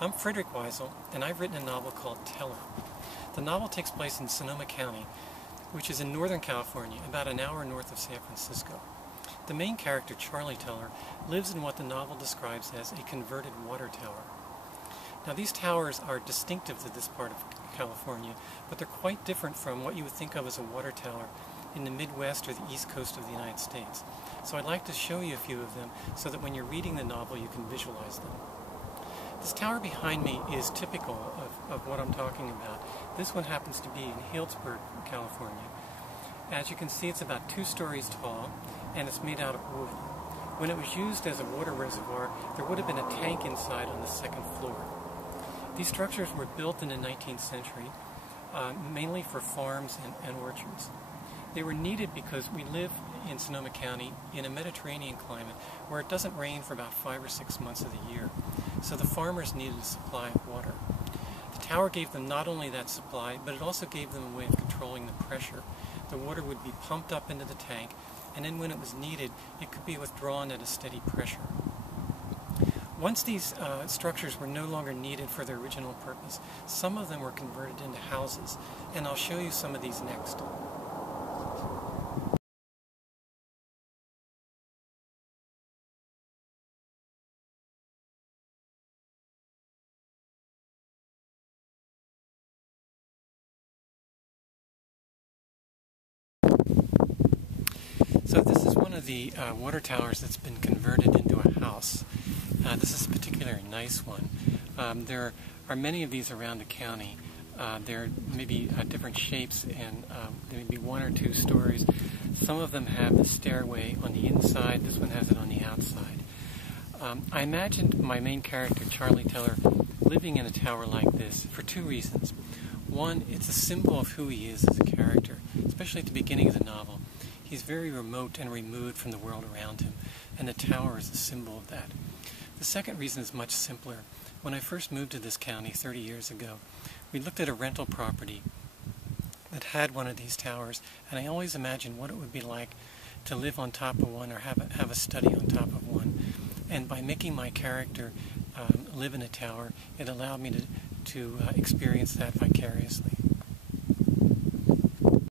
I'm Frederick Weisel, and I've written a novel called Teller. The novel takes place in Sonoma County, which is in Northern California, about an hour north of San Francisco. The main character, Charlie Teller, lives in what the novel describes as a converted water tower. Now, these towers are distinctive to this part of California, but they're quite different from what you would think of as a water tower in the Midwest or the East Coast of the United States. So I'd like to show you a few of them so that when you're reading the novel you can visualize them. This tower behind me is typical of what I'm talking about. This one happens to be in Healdsburg, California. As you can see, it's about 2 stories tall, and it's made out of wood. When it was used as a water reservoir, there would have been a tank inside on the 2nd floor. These structures were built in the 19th century, mainly for farms and orchards. They were needed because we live in Sonoma County in a Mediterranean climate where it doesn't rain for about 5 or 6 months of the year. So the farmers needed a supply of water. The tower gave them not only that supply, but it also gave them a way of controlling the pressure. The water would be pumped up into the tank, and then when it was needed, it could be withdrawn at a steady pressure. Once these structures were no longer needed for their original purpose, some of them were converted into houses, and I'll show you some of these next. So this is one of the water towers that's been converted into a house. This is a particularly nice one. There are many of these around the county. There may be different shapes, and there may be 1 or 2 stories. Some of them have the stairway on the inside. This one has it on the outside. I imagined my main character, Charlie Teller, living in a tower like this for 2 reasons. One, it's a symbol of who he is as a character, especially at the beginning of the novel. He's very remote and removed from the world around him, and the tower is a symbol of that. The second reason is much simpler. When I first moved to this county 30 years ago, we looked at a rental property that had one of these towers, and I always imagined what it would be like to live on top of one or have a study on top of one. And by making my character live in a tower, it allowed me to experience that vicariously.